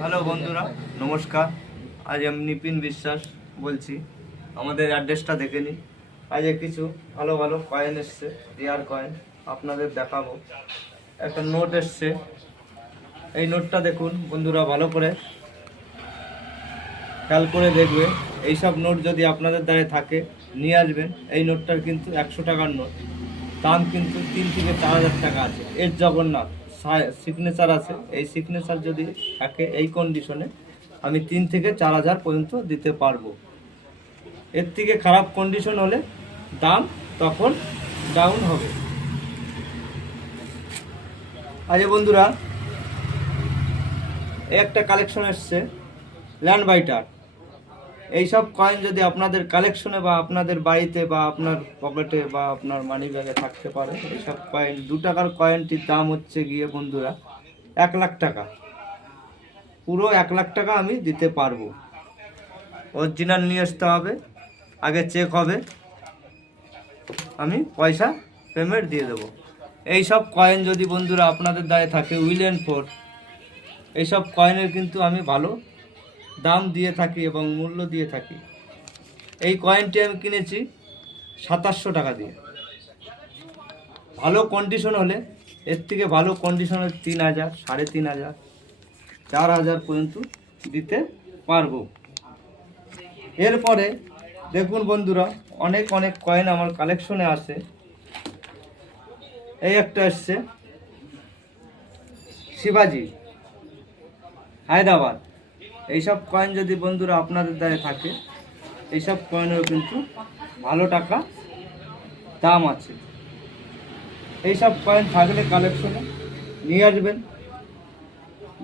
Hello বন্ধুরা, নমস্কার। আজ আমি নিপিন বিশ্বাস বলছি। আমাদের অ্যাড্রেসটা দেখে নিন। আজ কিছু ভালো ভালো কয়েন এসছে, রিয়ার কয়েন আপনাদের দেখাবো। একটা নোট এসছে, এই নোটটা দেখুন বন্ধুরা, ভালো করে খেয়াল করে দেখবে। এইসব নোট যদি আপনাদের দ্বারা থাকে নিয়ে আসবেন। এই নোটটার কিন্তু 100 টাকার নোট, দাম কিন্তু 3 থেকে 4 হাজার টাকা আছে। এর জগন্নাথ সিগনেচার আছে। এই সিগনেচার যদি থাকে এই কন্ডিশনে আমি 3 থেকে 4 হাজার পর্যন্ত দিতে পারবো। এর থেকে খারাপ কন্ডিশন হলে দাম তখন ডাউন হবে। আজ বন্ধুরা এই একটা কালেকশন এসছে ল্যান্ড বাইটার। এইসব কয়েন যদি আপনাদের কালেকশনে বা আপনাদের বাড়িতে বা আপনার পকেটে বা আপনার মানি ব্যাগে থাকতে পারে, এইসব কয়েন 2 টাকার কয়েনটির দাম হচ্ছে গিয়ে বন্ধুরা 1 লাখ টাকা। পুরো 1 লাখ টাকা আমি দিতে পারবো। অরিজিনাল নিয়ে আসতে হবে, আগে চেক হবে, আমি পয়সা পেমেন্ট দিয়ে দেবো। এইসব কয়েন যদি বন্ধুরা আপনাদের দ্বারা থাকে উইল & ফোর, এইসব কয়েনের কিন্তু আমি ভালো দাম দিয়ে থাকি এবং মূল্য দিয়ে থাকি। এই কয়েনটি আমি কিনেছি 2700 টাকা দিয়ে। ভালো কন্ডিশন হলে, এর থেকে ভালো কন্ডিশনে 3000, 3500, 4000 পর্যন্ত দিতে পারবো। এরপরে দেখুন বন্ধুরা, অনেক অনেক কয়েন আমার কালেকশনে আছে। এই একটা এসছে শিবাজি, হায়দ্রাবাদ। এইসব কয়েন যদি বন্ধুরা আপনাদের দ্বারা থাকে, এইসব কয়েনেরও কিন্তু ভালো টাকা দাম আছে। এইসব কয়েন থাকলে কালেকশনে নিয়ে আসবেন,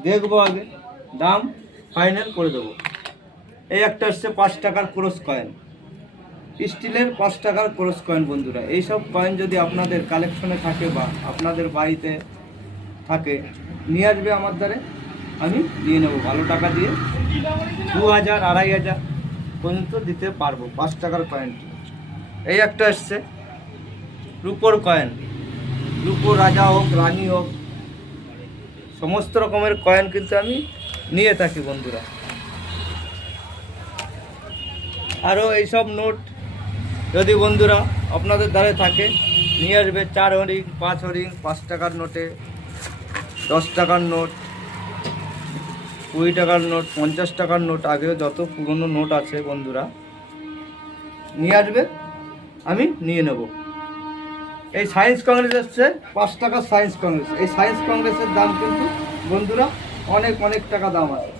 দেখবো, আগে দাম ফাইনাল করে দেবো। এই একটা হচ্ছে 5 টাকার ক্রস কয়েন, স্টিলের 5 টাকার ক্রস কয়েন। বন্ধুরা এইসব কয়েন যদি আপনাদের কালেকশনে থাকে বা আপনাদের বাড়িতে থাকে নিয়ে আসবে আমার দ্বারে, আমি দিয়ে নেবো ভালো টাকা দিয়ে। 2000, 2500 পর্যন্ত দিতে পারবো 5 টাকার কয়েনটি। এই একটা এসছে রুপোর কয়েন, রুপো রাজা হোক রানী হোক সমস্ত রকমের কয়েন কিন্তু আমি নিয়ে থাকি বন্ধুরা। আরও এইসব নোট যদি বন্ধুরা আপনাদের দ্বারা থাকে নিয়ে আসবে। 4 হরিং, 5 হরিং, 5 টাকার নোটে, 10 টাকার নোট, 20 টাকার নোট, 50 টাকার নোট, আগেও যত পুরনো নোট আছে বন্ধুরা নিয়ে আসবে, আমি নিয়ে নেব। এই সায়েন্স কংগ্রেস হচ্ছে 5 টাকার সায়েন্স কংগ্রেস। এই সায়েন্স কংগ্রেসের দাম কিন্তু বন্ধুরা অনেক অনেক টাকা দাম আছে।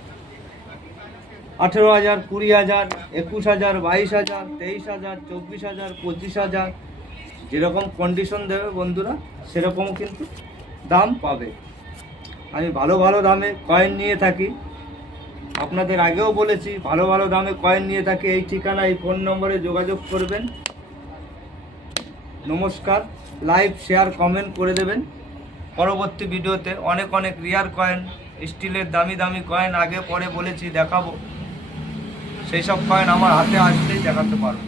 18,000, 20,000, 21,000, 22,000, 23,000, 24,000, 25,000, যেরকম কন্ডিশন দেবে বন্ধুরা সেরকম কিন্তু দাম পাবে। আমি ভালো ভালো দামে কয়েন নিয়ে থাকি, আপনাদের আগেও বলেছি ভালো ভালো দামে কয়েন নিয়ে থাকি। এই ঠিকানা, এই ফোন নম্বরে যোগাযোগ করবেন। নমস্কার। লাইক, শেয়ার, কমেন্ট করে দেবেন। পরবর্তী ভিডিওতে অনেক অনেক রিয়ার কয়েন, স্টিলের দামি দামি কয়েন আগে পরে বলেছি দেখাবো। সেই সব কয়েন আমার হাতে আসলেই দেখাতে পারবো।